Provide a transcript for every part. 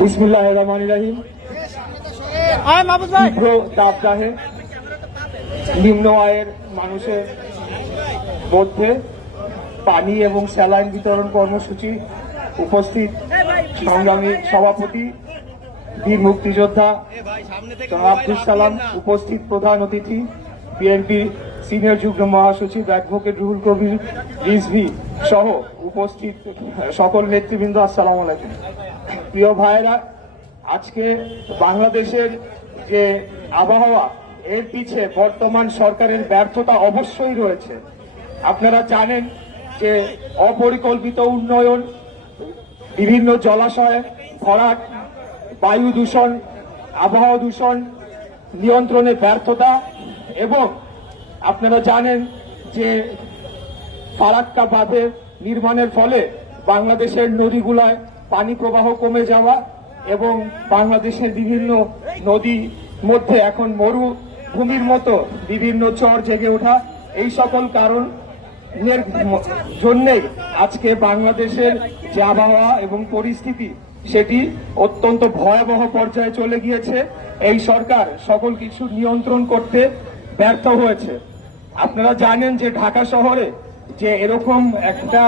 বিসমিল্লাহিররহমানিররহিম। তীব্র দাবদাহে নিম্ন আয়ের মানুষের মধ্যে পানি এবং স্যালাইন বিতরণ কর্মসূচি উপস্থিত সংগ্রামী সভাপতি বীর মুক্তিযোদ্ধা আব্দুল সালাম, উপস্থিত প্রধান অতিথি বিএনপির সিনিয়র যুগ্ম মহাসচিব অ্যাডভোকেট রুহুল কবির রিজভী সহ উপস্থিত সকল নেতৃবৃন্দ, আসসালামু আলাইকুম। প্রিয় ভাইয়েরা, আজকে বাংলাদেশের যে আবহাওয়া, এর পিছে বর্তমান সরকারের ব্যর্থতা অবশ্যই রয়েছে। আপনারা জানেন যে অপরিকল্পিত উন্নয়ন, বিভিন্ন জলাশয় ভরাট, বায়ু দূষণ, আবহাওয়া দূষণ নিয়ন্ত্রণে ব্যর্থতা, এবং আপনারা জানেন যে ফারাক্কা বাঁধের নির্মাণের ফলে বাংলাদেশের নদীগুলোয় পানি প্রবাহ কমে যাওয়া এবং বাংলাদেশের বিভিন্ন নদীর মধ্যে এখন মরুভূমির মতো বিভিন্ন চর জেগে ওঠা, এই সকল কারণের জন্যই আজকে বাংলাদেশের যে আবহাওয়া এবং পরিস্থিতি সেটি অত্যন্ত ভয়াবহ পর্যায়ে চলে গিয়েছে। এই সরকার সকল কিছু নিয়ন্ত্রণ করতে ব্যর্থ হয়েছে। আপনারা জানেন যে ঢাকা শহরে যে এরকম একটা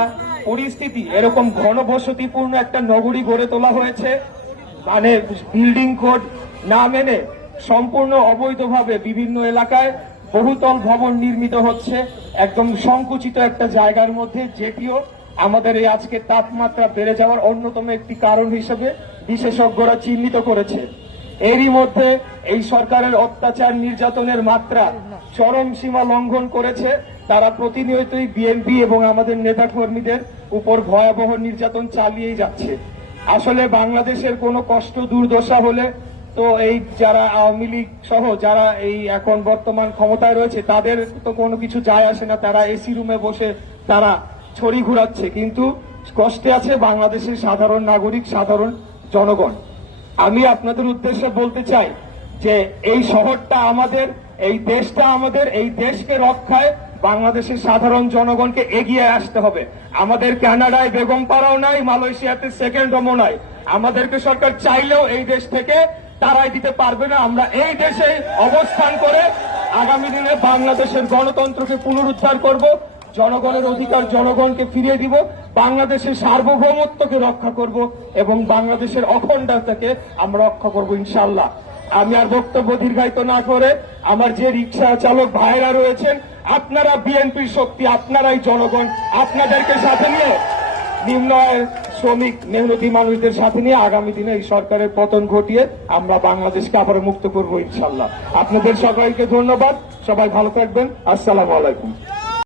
পরিস্থিতি, এরকম ঘনবসতিপূর্ণ একটা নগরী গড়ে তোলা হয়েছে, মানে বিল্ডিং কোড না মেনে সম্পূর্ণ অবৈধভাবে বিভিন্ন এলাকায় বহুতল ভবন নির্মিত হচ্ছে, একদম সংকুচিত একটা জায়গার মধ্যে, যেটিও আমাদের এই আজকে তাপমাত্রা বেড়ে যাওয়ার অন্যতম একটি কারণ হিসেবে বিশেষজ্ঞরা চিহ্নিত করেছে। এরই মধ্যে এই সরকারের অত্যাচার নির্যাতনের মাত্রা চরম সীমা লঙ্ঘন করেছে। তারা প্রতিনিয়তই বিএনপি এবং আমাদের নেতাকর্মীদের উপর ভয়াবহ নির্যাতন চালিয়েই যাচ্ছে। আসলে বাংলাদেশের কোনো কষ্ট দুর্দশা হলে তো এই যারা আওয়ামী লীগ সহ যারা এই এখন বর্তমান ক্ষমতায় রয়েছে তাদের তো কোনো কিছু যায় আসে না, তারা এসি রুমে বসে তারা ছড়ি ঘুরাচ্ছে, কিন্তু কষ্টে আছে বাংলাদেশের সাধারণ নাগরিক, সাধারণ জনগণ। আমি আপনাদের উদ্দেশ্যে বলতে চাই যে এই শহরটা আমাদের, এই দেশটা আমাদের, এই দেশকে রক্ষায় বাংলাদেশের সাধারণ জনগণকে এগিয়ে আসতে হবে। আমাদের কানাডায় বেগমপাড়াও নাই, মালয়েশিয়াতে সেকেন্ড হোমও নাই। আমাদেরকে সরকার চাইলেও এই দেশ থেকে তারাই দিতে পারবে না। আমরা এই দেশে অবস্থান করে আগামী দিনে বাংলাদেশের গণতন্ত্রকে পুনরুদ্ধার করব, জনগণের অধিকার জনগণকে ফিরিয়ে দিব, বাংলাদেশের সার্বভৌমত্বকে রক্ষা করব এবং বাংলাদেশের অখণ্ডতাকে আমরা রক্ষা করব ইনশাআল্লাহ। আমি আর বক্তব্য দীর্ঘায়িত না করে আমার যে রিক্সা চালক ভাইরা রয়েছেন, আপনারা বিএনপির শক্তি, আপনারাই জনগণ, আপনাদেরকে সাথে নিয়ে নিম্ন আয়ের শ্রমিক মেহনতি মানুষদের সাথে নিয়ে আগামী দিনে এই সরকারের পতন ঘটিয়ে আমরা বাংলাদেশকে আবার মুক্ত করব ইনশাআল্লাহ। আপনাদের সবাইকে ধন্যবাদ, সবাই ভালো থাকবেন, আসসালামু আলাইকুম।